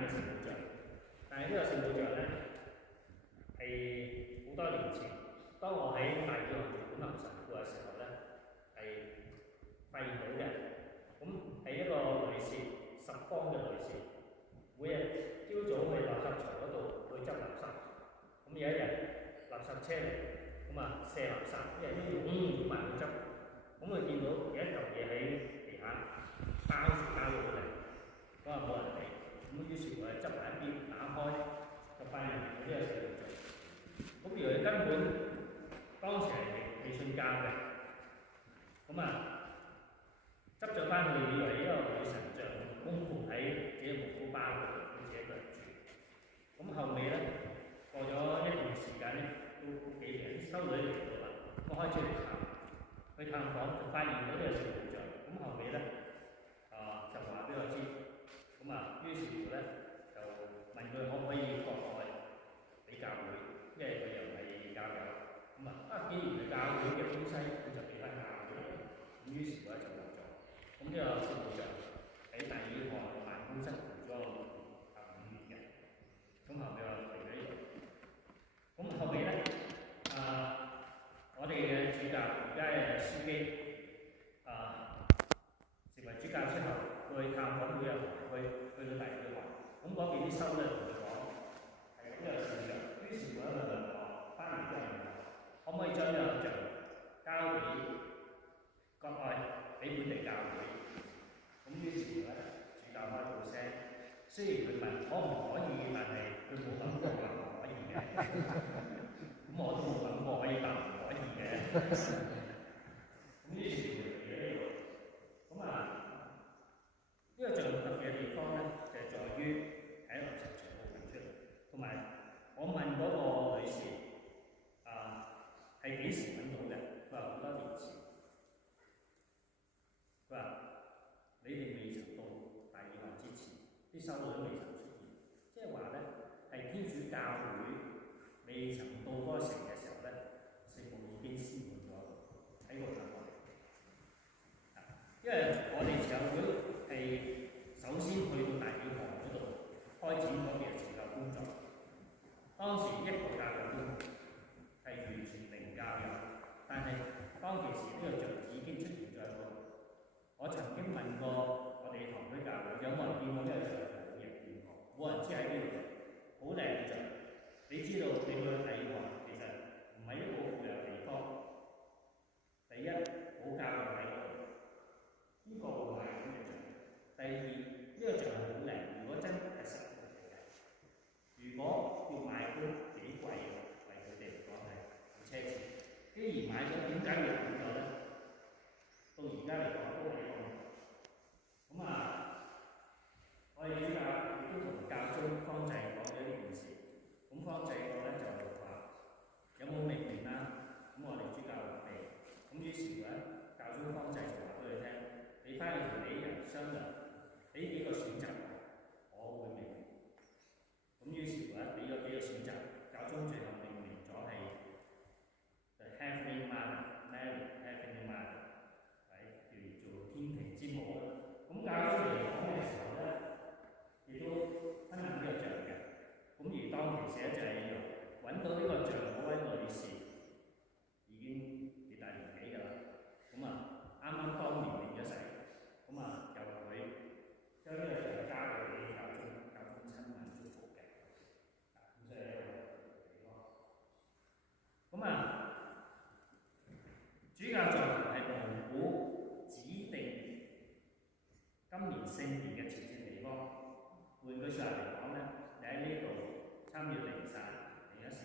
嘅聖母像，但係呢個聖母像咧係好多年前，當我喺大教堂做本林神父嘅時候咧，係發現到嘅。咁係一個女士，十方嘅女士，每日朝早去垃圾場嗰度去執垃圾。咁有一日垃圾車嚟，咁啊卸垃圾，啲人都湧埋去執。咁佢見到有一嚿嘢喺地下包咗嚟，咁啊冇人理。咁於是乎咧執埋一邊，打開就發現呢個聖母像。咁原來根本當時係未信教嘅，咁啊執咗翻去，以為呢個女神像供奉喺自己木鼓包嗰度，佢自己一個人住。咁後尾咧過咗一段時間咧，都幾年，啲修女嚟到啦，咁開始去探訪，就發現到呢個聖母像。咁後尾咧就話俾我知，咁啊於是乎咧就問佢可唔可以國外俾教會，因為佢又唔係教友。咁既然係教會嘅東西，佢就俾翻教會。咁於是乎咧就冇咗。咁呢個聖母像喺大醫學辦公室做咗5年嘅。咁後尾我嚟咗呢度。咁後尾咧我哋嘅主教而家嘅書記成為主教之後，去探訪每日去到大醫學。咁嗰邊啲修女同佢講係咁嘅聖像，於是乎咧佢問我翻嚟之後可唔可以將呢個像交俾國外俾本地教會？咁於是乎咧，主教開到聲，雖然佢問可唔可以，但係佢冇諗過話唔可以嘅。咁我都冇諗過可以答唔可以嘅。咁於是乎嚟咗呢度。咁呢個像特別嘅地方咧，就係在於喺垃圾場度揾出嚟，同埋我問嗰個女士係幾時揾到嘅？佢話好多年前。佢話你哋未曾到大以後之前，啲修女未曾出現，即係話咧係天主教會未曾到嗰個城嘅時候咧，聖母已經施滿咗喺個場內。因為我哋教會係首先去到大教堂嗰度開展嗰邊嘅傳教工作。當時一個教友都冇，係完全零教友，但係當其時呢個像已經出現咗喺度。我曾經問過我哋堂區教友有冇人見過呢個像？冇人見過，冇人知喺邊度，好靚嘅像。你知道你去睇過，其實唔係一個富有地方。第一，冇教友喺度，呢個會買咁嘅像。第二，呢個像係好靚，如果真係實物嚟嘅，如果要買都幾貴嘅，為佢哋嚟講係好奢侈。既然買咗，點解要咁咗咧？到而家嚟講都係咁。咁我哋主教亦都同教宗方濟講咗呢件事。咁方濟各咧就話有冇明年啦？咁我哋主教話未。咁於是乎咧，教宗方濟就話俾佢聽：你翻去同你人商量，俾幾個選擇，我會明年。咁於是乎咧，俾咗幾個選擇，教宗最後命名咗係 The Heavenly Mother Mary Heavenly Mother。叫做天庭之母啦。咁教宗嚟講嘅時候咧，亦都親近呢個像嘅。咁而當其時咧就係揾到呢個像嗰位女士，已經幾大年紀㗎啦。咁啱啱當年領咗洗，咁由佢將呢個像交俾教宗，教宗親吻祝福嘅。咁所以係一個地方。主教座堂係蒙古指定今年聖年嘅前線地方。換句説話嚟講咧，你喺呢度參與彌撒、領咗聖